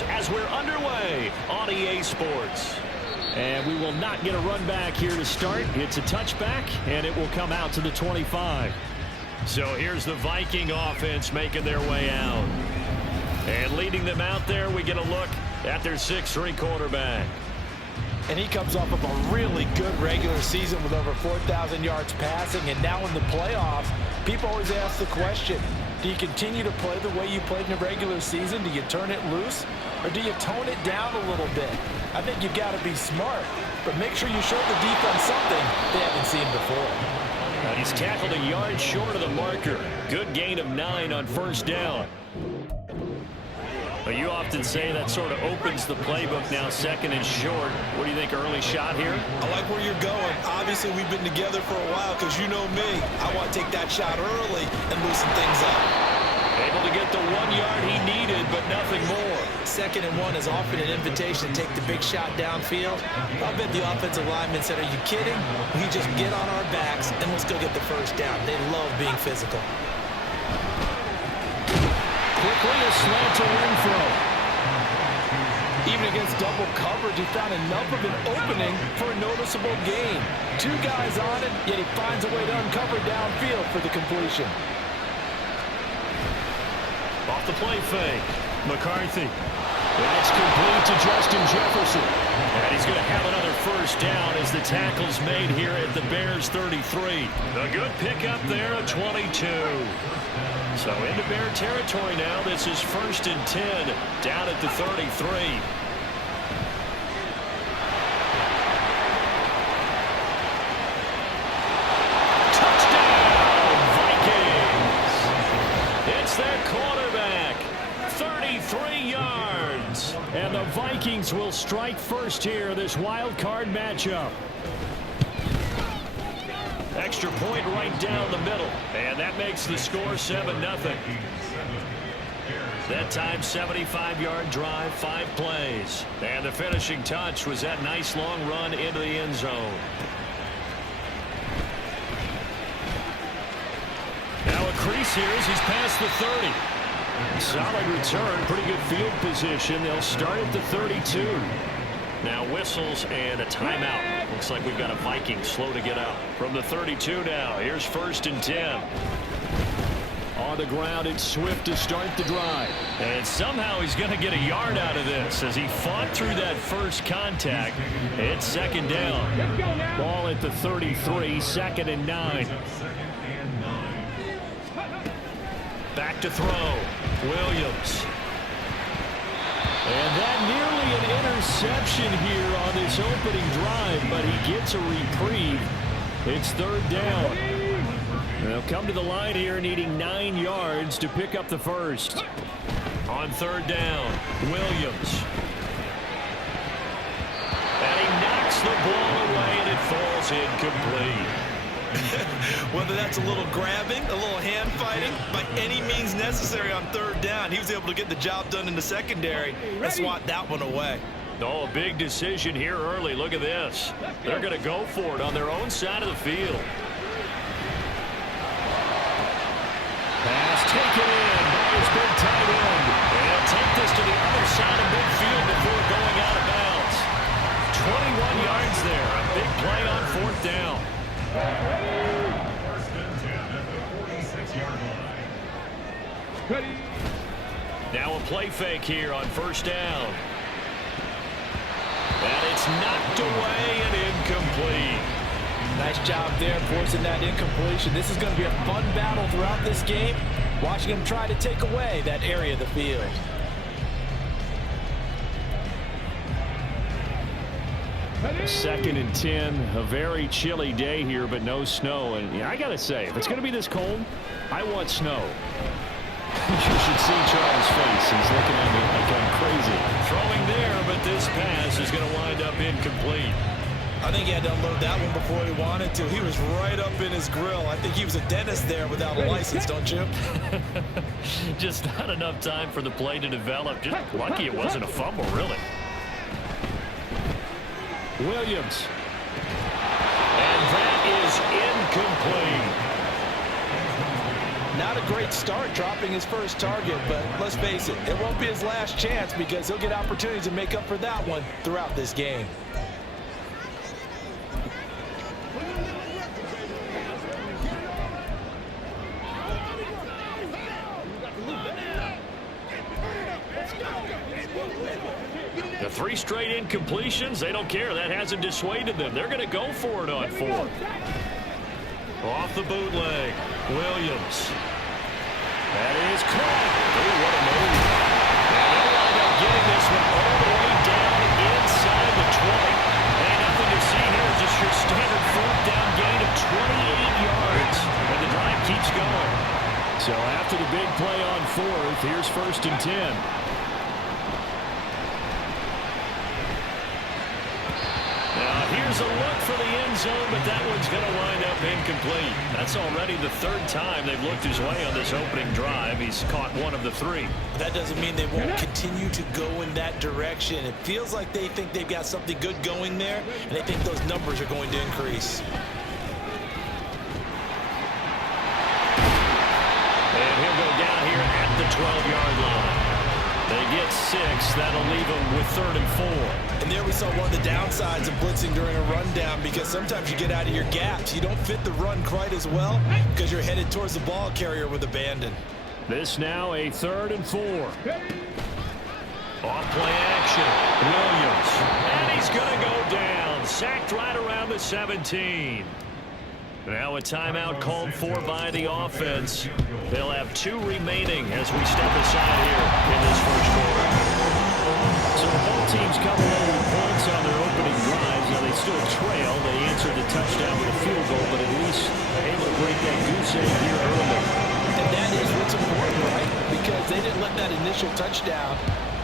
Bears as we're underway on EA Sports. And we will not get a run back here to start. It's a touchback, and it will come out to the 25. So here's the Viking offense making their way out. And leading them out there, we get a look at their 6'3" quarterback. And he comes off of a really good regular season with over 4,000 yards passing. And now in the playoffs, people always ask the question, do you continue to play the way you played in the regular season? Do you turn it loose? Or do you tone it down a little bit? I think you've got to be smart, but make sure you show the defense something they haven't seen before. He's tackled a yard short of the marker. Good gain of 9 on first down. You often say that sort of opens the playbook now, second and short. What do you think, early shot here? I like where you're going. Obviously, we've been together for a while because you know me. I want to take that shot early and loosen things up. Able to get the 1 yard he needed, but nothing more. 2nd and 1 is often an invitation to take the big shot downfield. I'll bet the offensive lineman said, are you kidding? We just get on our backs and let's go get the first down. They love being physical. Quickly a slant to Renfro. Even against double coverage, he found enough of an opening for a noticeable gain. 2 guys on it, yet he finds a way to uncover downfield for the completion. Off the play fake. McCarthy. That's complete to Justin Jefferson. And he's going to have another first down as the tackle's made here at the Bears 33. A good pickup there, a 22. So into Bear territory now. This is 1st and 10 down at the 33. Touchdown, Vikings! It's their quarterback. 33 yards. And the Vikings will strike first here, this wild card matchup. Extra point right down the middle. And that makes the score 7-0. That time, 75-yard drive, 5 plays. And the finishing touch was that nice long run into the end zone. Now a crease here as he's past the 30. Solid return, pretty good field position. They'll start at the 32. Now whistles and a timeout. Looks like we've got a Viking slow to get up. From the 32 now, here's 1st and 10. On the ground, it's Swift to start the drive. And somehow he's going to get a yard out of this as he fought through that first contact. It's 2nd down. Ball at the 33, 2nd and 9. Back to throw. Williams. And that nearly an interception here on this opening drive, but he gets a reprieve. It's 3rd down. They'll come to the line here needing 9 yards to pick up the first. On 3rd down, Williams. And he knocks the ball away, and it falls incomplete. Whether that's a little grabbing, a little hand fighting, by any means necessary on 3rd down, he was able to get the job done in the secondary and swat that one away. Oh, a big decision here early. Look at this. They're going to go for it on their own side of the field. Pass taken in by his big tight end. And he'll take this to the other side of midfield before going out of bounds. 21 yards there. A big play on 4th down. Now a play fake here on 1st down. And it's knocked away and incomplete. Nice job there forcing that incompletion. This is going to be a fun battle throughout this game. Watching him try to take away that area of the field. Second and 10, a very chilly day here, but no snow. And yeah, I got to say, if it's going to be this cold, I want snow. You should see Charles' face. He's looking at me like I'm crazy. Throwing there, but this pass is going to wind up incomplete. I think he had to unload that one before he wanted to. He was right up in his grill. I think he was a dentist there without a license, don't you? Just not enough time for the play to develop. Just lucky it wasn't a fumble, really. Williams. And that is incomplete. Not a great start dropping his first target, but let's face it, it won't be his last chance because he'll get opportunities to make up for that one throughout this game. The 3 straight incompletions, they don't care. That hasn't dissuaded them. They're going to go for it on 4th. Off the bootleg, Williams. That is caught. Oh, what a move. And they'll wind up getting this one all the way down inside the 20. And nothing to see here, just your standard 4th down gain of 28 yards. And the drive keeps going. So after the big play on 4th, here's 1st and 10. Here's a look for the end zone, but that one's going to wind up incomplete. That's already the 3rd time they've looked his way on this opening drive. He's caught 1 of the 3. That doesn't mean they won't continue to go in that direction. It feels like they think they've got something good going there, and they think those numbers are going to increase. And he'll go down here at the 12-yard line. They get 6. That'll leave them with 3rd and 4. And there we saw one of the downsides of blitzing during a rundown, because sometimes you get out of your gaps. You don't fit the run quite as well because you're headed towards the ball carrier with abandon. This now a 3rd and 4. Off play action. Williams. And he's going to go down. Sacked right around the 17. Now a timeout called for by the offense. They'll have 2 remaining as we step aside here in this first quarter. So both teams come away with points on their opening drives. Now they still trail. They answered the touchdown with a field goal, but at least able to break that goose egg here early. And that is what's important, right? Because they didn't let that initial touchdown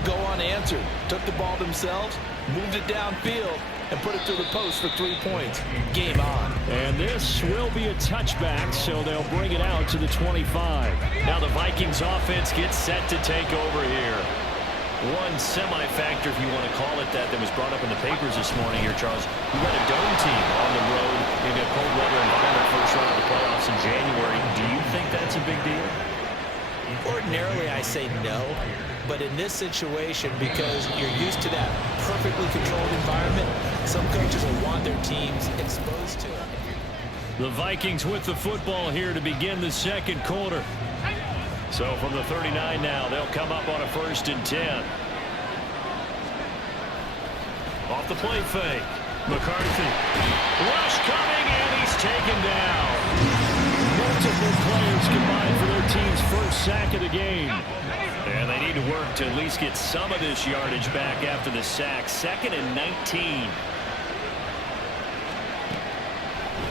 go unanswered. Took the ball themselves, moved it downfield, and put it through the post for 3 points. Game on. And this will be a touchback, so they'll bring it out to the 25. Now the Vikings offense gets set to take over here. One semi-factor, if you want to call it that was brought up in the papers this morning here, Charles. We got a dome team on the road in a cold weather environment, first round of the playoffs in January. Do you think that's a big deal? Ordinarily, I say no. But in this situation, because you're used to that perfectly controlled environment, some coaches will want their teams exposed to it. The Vikings with the football here to begin the second quarter. So from the 39 now, they'll come up on a 1st and 10. Off the play fake. McCarthy. Rush coming, and he's taken down. Multiple players combined for their team's first sack of the game. And they need to work to at least get some of this yardage back after the sack. 2nd and 19.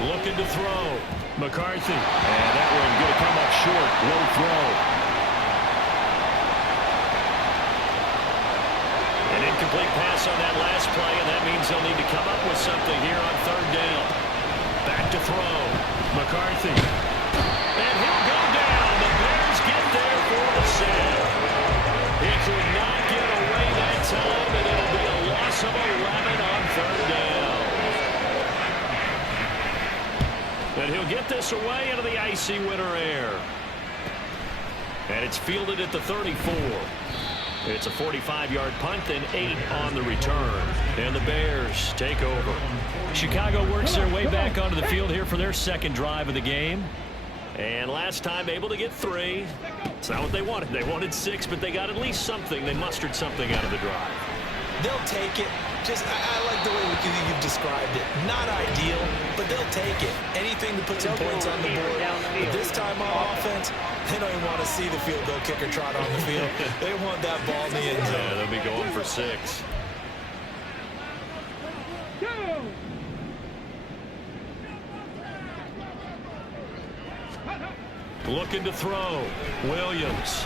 Looking to throw. McCarthy. And that one going to come up short. Low throw. An incomplete pass on that last play, and that means they'll need to come up with something here on 3rd down. Back to throw. McCarthy. And he'll go down. The Bears get there for the sack. He could not get away that time, and it'll be a loss of 11 on 3rd down. And he'll get this away into the icy winter air. And it's fielded at the 34. It's a 45-yard punt, then 8 on the return. And the Bears take over. Chicago works their way back onto the field here for their second drive of the game. And last time able to get 3. It's not what they wanted. They wanted 6, but they got at least something. They mustered something out of the drive. They'll take it. I like the way you've described it. Not ideal, but they'll take it. Anything to put some points on the board. But this time on offense, they don't even want to see the field goal kicker trot on the field. They want that ball in the end zone. Yeah, they'll be going for 6. Looking to throw. Williams.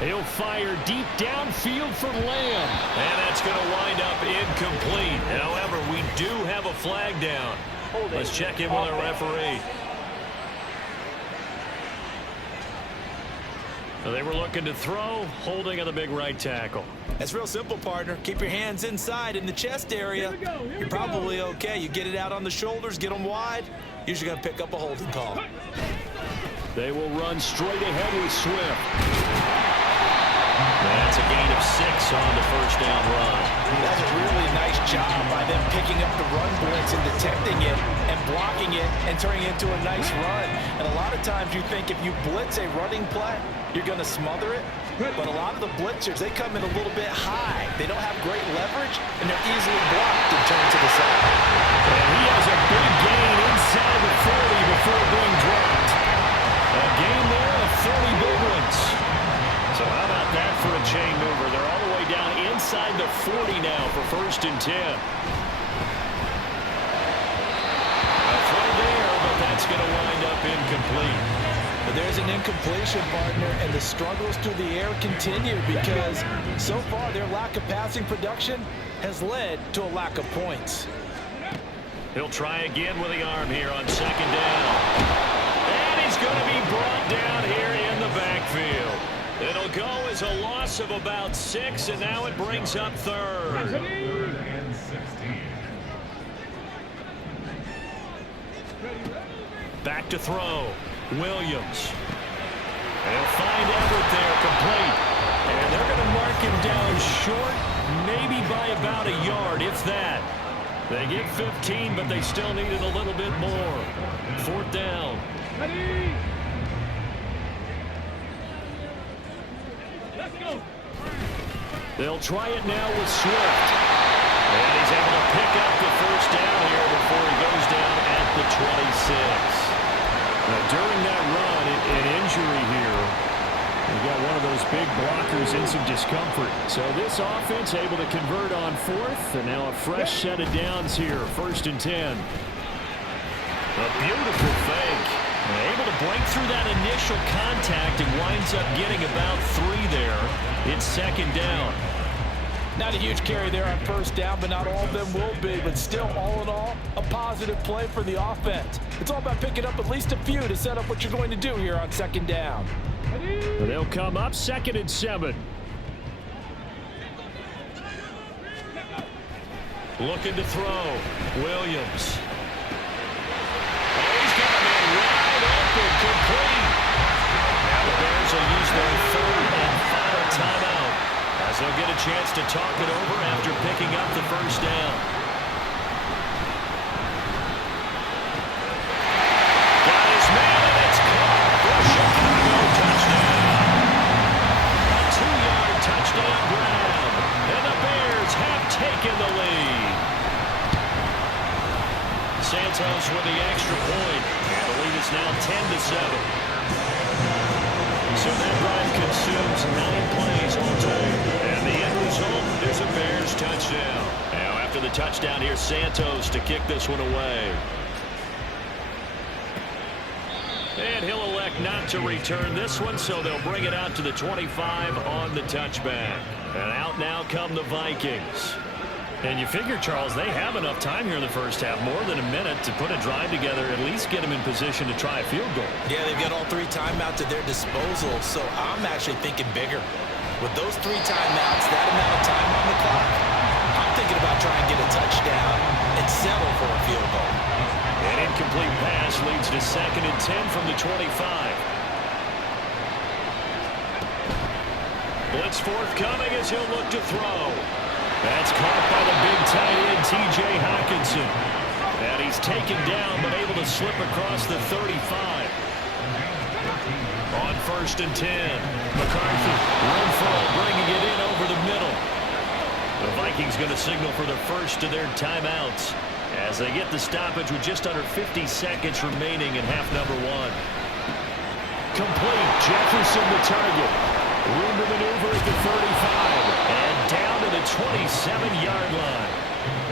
He'll fire deep downfield for Lamb. And that's going to wind up incomplete. However, we do have a flag down. Let's check in with our referee. They were looking to throw, holding on the big right tackle. That's real simple, partner. Keep your hands inside in the chest area. You're probably okay. You get it out on the shoulders, get them wide. Usually going to pick up a holding call. They will run straight ahead with Swift. That's a gain of 6 on the first down run. That's a really nice job by them picking up the run blitz and detecting it and blocking it and turning it into a nice run. And a lot of times you think if you blitz a running play, you're going to smother it. But a lot of the blitzers, they come in a little bit high. They don't have great leverage, and they're easily blocked and turned to the side. And he has a big gain inside the 40 before being dropped. A gain there of 30 big ones. So how about that for a chain mover? They're all the way down inside the 40 now for 1st and 10. A throw there, but that's going to wind up incomplete. But there's an incompletion, partner, and the struggles through the air continue because so far their lack of passing production has led to a lack of points. He'll try again with the arm here on 2nd down. And he's going to be brought down here in the backfield. It'll go as a loss of about 6, and now it brings up 3rd. And 16. Back to throw. Williams. They'll find Everett there, complete. And they're going to mark him down short, maybe by about a yard, if that. They get 15, but they still needed a little bit more. 4th down. They'll try it now with Swift. And he's able to pick up the 1st down here before he goes down at the 26. Now, during that run, an injury here, we've got one of those big blockers in some discomfort. So this offense able to convert on 4th, and now a fresh set of downs here, 1st and 10. A beautiful fake. Able to break through that initial contact and winds up getting about 3 there. It's 2nd down. Not a huge carry there on 1st down, but not all of them will be. But still, all in all, a positive play for the offense. It's all about picking up at least a few to set up what you're going to do here on 2nd down. They'll come up 2nd and 7. Looking to throw. Williams. He's got him wide open, complete. Now the Bears will use their 3rd and final timeout as they'll get a chance to talk it over after picking up the 1st down. Got his man, and it's caught for a Chicago touchdown. A 2-yard touchdown grab, and the Bears have taken the lead. Santos with the extra point, and the lead is now 10-7. So that drive consumes 9 plays all told. And the end result is a Bears touchdown. Now after the touchdown, here's Santos to kick this one away. And he'll elect not to return this one, so they'll bring it out to the 25 on the touchback. And out now come the Vikings. And you figure, Charles, they have enough time here in the first half, more than a minute, to put a drive together, at least get them in position to try a field goal. Yeah, they've got all 3 timeouts at their disposal, so I'm actually thinking bigger. With those 3 timeouts, that amount of time on the clock, I'm thinking about trying to get a touchdown and settle for a field goal. An incomplete pass leads to 2nd and 10 from the 25. Blitz forthcoming as he'll look to throw. That's caught by the big tight end, T.J. Hockenson. And he's taken down, but able to slip across the 35. On 1st and 10, McCarthy, Renfro bringing it in over the middle. The Vikings going to signal for the first of their timeouts as they get the stoppage with just under 50 seconds remaining in half number 1. Complete, Jefferson the target. Room to maneuver at the 35. And down to the 27-yard line.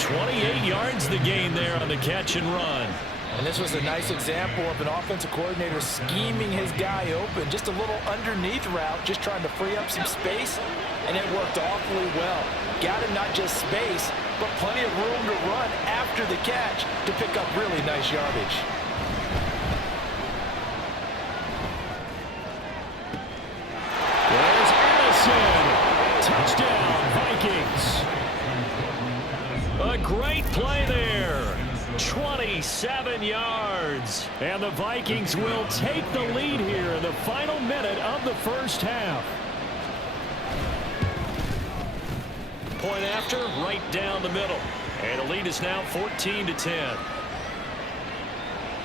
28 yards the gain there on the catch and run. And this was a nice example of an offensive coordinator scheming his guy open. Just a little underneath route, just trying to free up some space, and it worked awfully well. Got him not just space, but plenty of room to run after the catch to pick up really nice yardage. There's Addison. Touchdown, Vikings. A great play there. 27 yards. And the Vikings will take the lead here in the final minute of the first half. Point after, right down the middle. And the lead is now 14-10.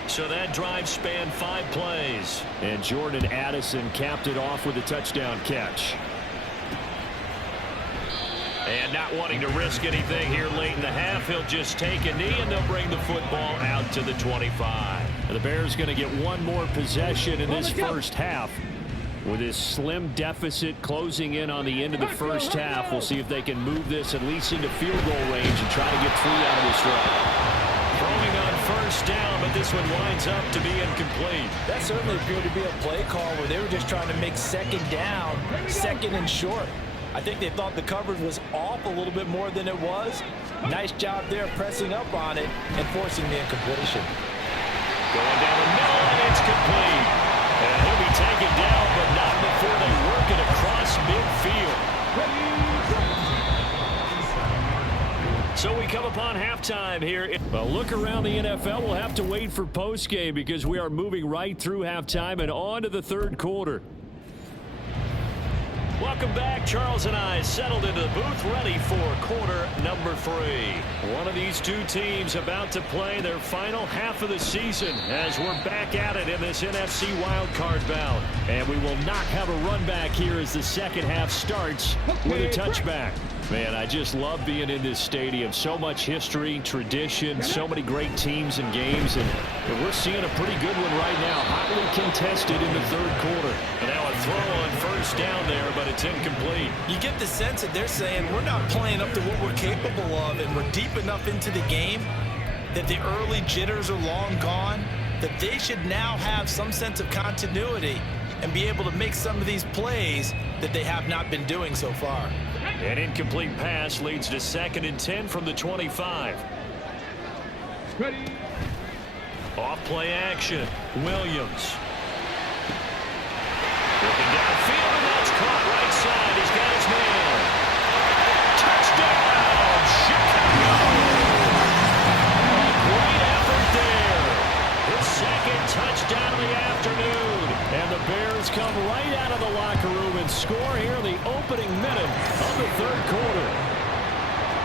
So that drive spanned 5 plays. And Jordan Addison capped it off with a touchdown catch. And not wanting to risk anything here late in the half, he'll just take a knee and they'll bring the football out to the 25. And the Bears going to get one more possession in this first half. With this slim deficit closing in on the end of the first half, we'll see if they can move this at least into field goal range and try to get 3 out of this drive. Throwing on first down, but this one winds up to be incomplete. That certainly appeared to be a play call where they were just trying to make second down, second and short. I think they thought the coverage was off a little bit more than it was. Nice job there pressing up on it and forcing the incompletion. Going down the middle, and it's complete. And he'll be taken down, but not before they work it across midfield. So we come upon halftime here. Well, look around the NFL. We'll have to wait for postgame because we are moving right through halftime and on to the third quarter. Welcome back. Charles and I settled into the booth, ready for quarter number 3. One of these two teams about to play their final half of the season as we're back at it in this NFC wildcard bout. And we will not have a run back here as the second half starts with a touchback. Man, I just love being in this stadium. So much history, tradition, so many great teams and games. And we're seeing a pretty good one right now. Hotly contested in the third quarter. And now a throw on first down there, but it's incomplete. You get the sense that they're saying we're not playing up to what we're capable of, and we're deep enough into the game that the early jitters are long gone, that they should now have some sense of continuity and be able to make some of these plays that they have not been doing so far. An incomplete pass leads to 2nd and 10 from the 25. Ready. Off play action. Williams. Looking downfield, and that's caught right side. He's got his man. Touchdown, Chicago! Great effort there. His 2nd touchdown of the afternoon. And the Bears come right out of the locker room and score here in the opening minute of the third quarter.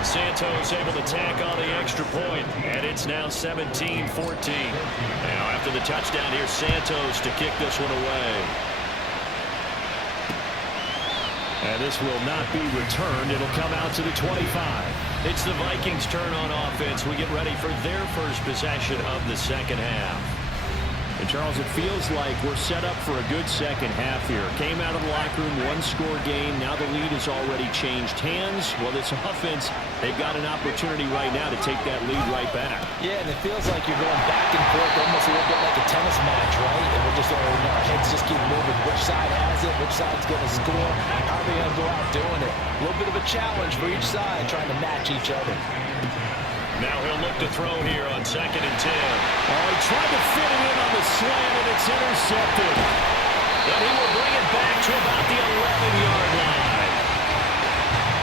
Santos able to tack on the extra point, and it's now 17-14. Now after the touchdown, here's Santos to kick this one away. And this will not be returned. It'll come out to the 25. It's the Vikings' turn on offense. We get ready for their first possession of the second half. And Charles, it feels like we're set up for a good second half here. Came out of the locker room, 1-score game. Now the lead has already changed hands. Well, this offense, they've got an opportunity right now to take that lead right back. Yeah, and it feels like you're going back and forth, almost a little bit like a tennis match, right? And we're just, our heads just keep moving. Which side has it? Which side's going to score? How are they going to go out doing it? A little bit of a challenge for each side, trying to match each other. Now he'll look to throw here on 2nd and 10. Oh, he tried to fit it in on the slant, and it's intercepted. And he will bring it back to about the 11-yard line.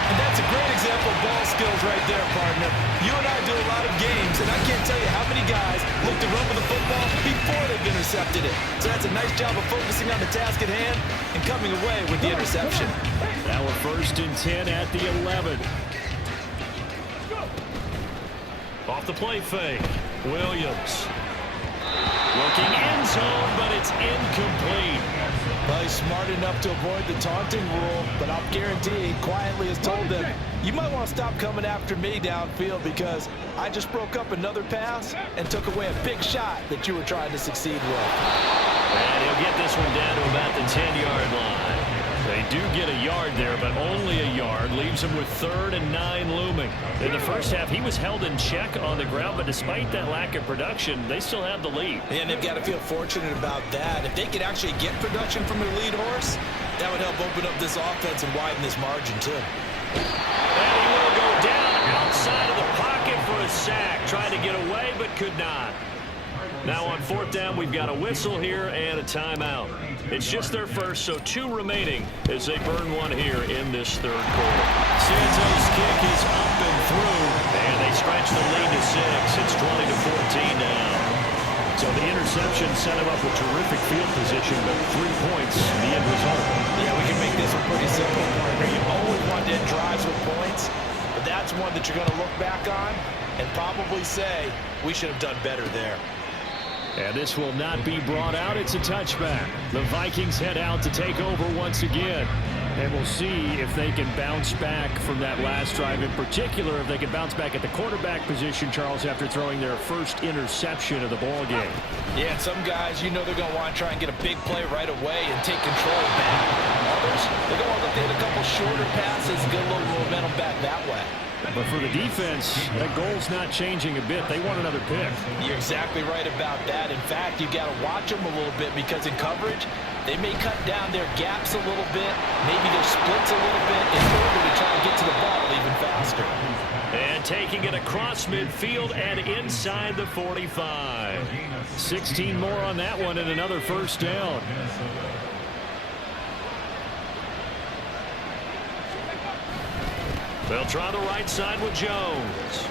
And that's a great example of ball skills right there, partner. You and I do a lot of games, and I can't tell you how many guys look to run with the football before they've intercepted it. So that's a nice job of focusing on the task at hand and coming away with the interception. Now a 1st and 10 at the 11. Off the play fake. Williams. Looking end zone, but it's incomplete. Well, he's smart enough to avoid the taunting rule, but I'll guarantee he quietly has told them, you might want to stop coming after me downfield because I just broke up another pass and took away a big shot that you were trying to succeed with. And he'll get this one down to about the 10-yard line. They do get a yard there, but only a yard. Leaves him with 3rd and 9 looming. In the first half, he was held in check on the ground, but despite that lack of production, they still have the lead. And they've got to feel fortunate about that. If they could actually get production from their lead horse, that would help open up this offense and widen this margin, too. And he will go down outside of the pocket for a sack. Tried to get away, but could not. Now on 4th down, we've got a whistle here and a timeout. It's just their first, so 2 remaining as they burn one here in this third quarter. Santos' kick is up and through, and they stretch the lead to 6. It's 20-14. now. So the interception set him up with terrific field position, but 3 points, the end result. Yeah, we can make this one pretty simple. You always want to end drives with points, but that's one that you're going to look back on and probably say, we should have done better there. And this will not be brought out. It's a touchback. The Vikings head out to take over once again. And we'll see if they can bounce back from that last drive. In particular, if they can bounce back at the quarterback position, Charles, after throwing their first interception of the ball game. Yeah, and some guys, you know they're going to want to try and get a big play right away and take control back. Others, they're going to look to hit a couple shorter passes and get a little momentum back that way. But for the defense, that goal's not changing a bit. They want another pick. You're exactly right about that. In fact, you've got to watch them a little bit because in coverage, they may cut down their gaps a little bit, maybe their splits a little bit in order to try and get to the ball even faster. And taking it across midfield and inside the 45. 16 more on that one and another first down. They'll try the right side with Jones.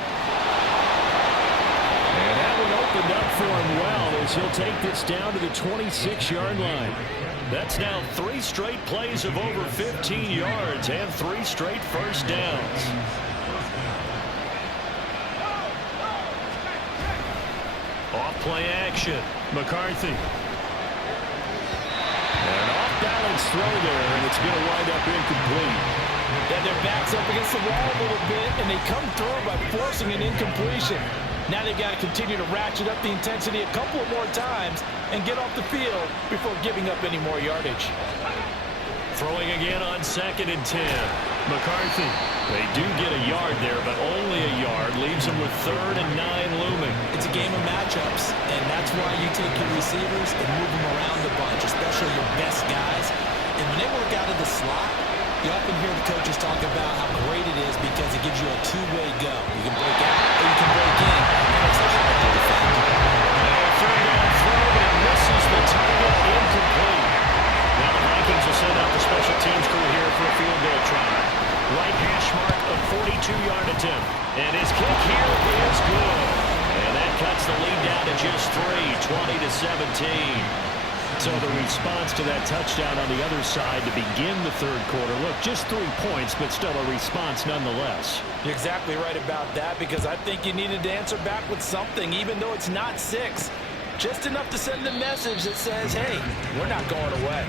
And that one opened up for him well as he'll take this down to the 26-yard line. That's now 3 straight plays of over 15 yards and 3 straight first downs. Off play action. McCarthy. An off-balance throw there, and it's going to wind up incomplete. Then their backs up against the wall a little bit, and they come through by forcing an incompletion. Now they've got to continue to ratchet up the intensity a couple of more times and get off the field before giving up any more yardage. Throwing again on 2nd and 10. McCarthy. They do get a yard there, but only a yard. Leaves them with 3rd and 9 looming. It's a game of matchups, and that's why you take your receivers and move them around a bunch, especially your best guys. And when they work out of the slot, you often hear the coaches talk about how great it is because it gives you a two-way go. You can break out or you can break in, and it's hard to defend. Third down throw, but it misses the target, incomplete. Now the Vikings will send out the special teams crew here for a field goal try. Right hash mark, a 42-yard attempt. And his kick here is good. And that cuts the lead down to just 3, 20-17. So the response to that touchdown on the other side to begin the third quarter. Look, just 3 points, but still a response nonetheless. You're exactly right about that because I think you needed to answer back with something, even though it's not 6. Just enough to send a message that says, hey, we're not going away.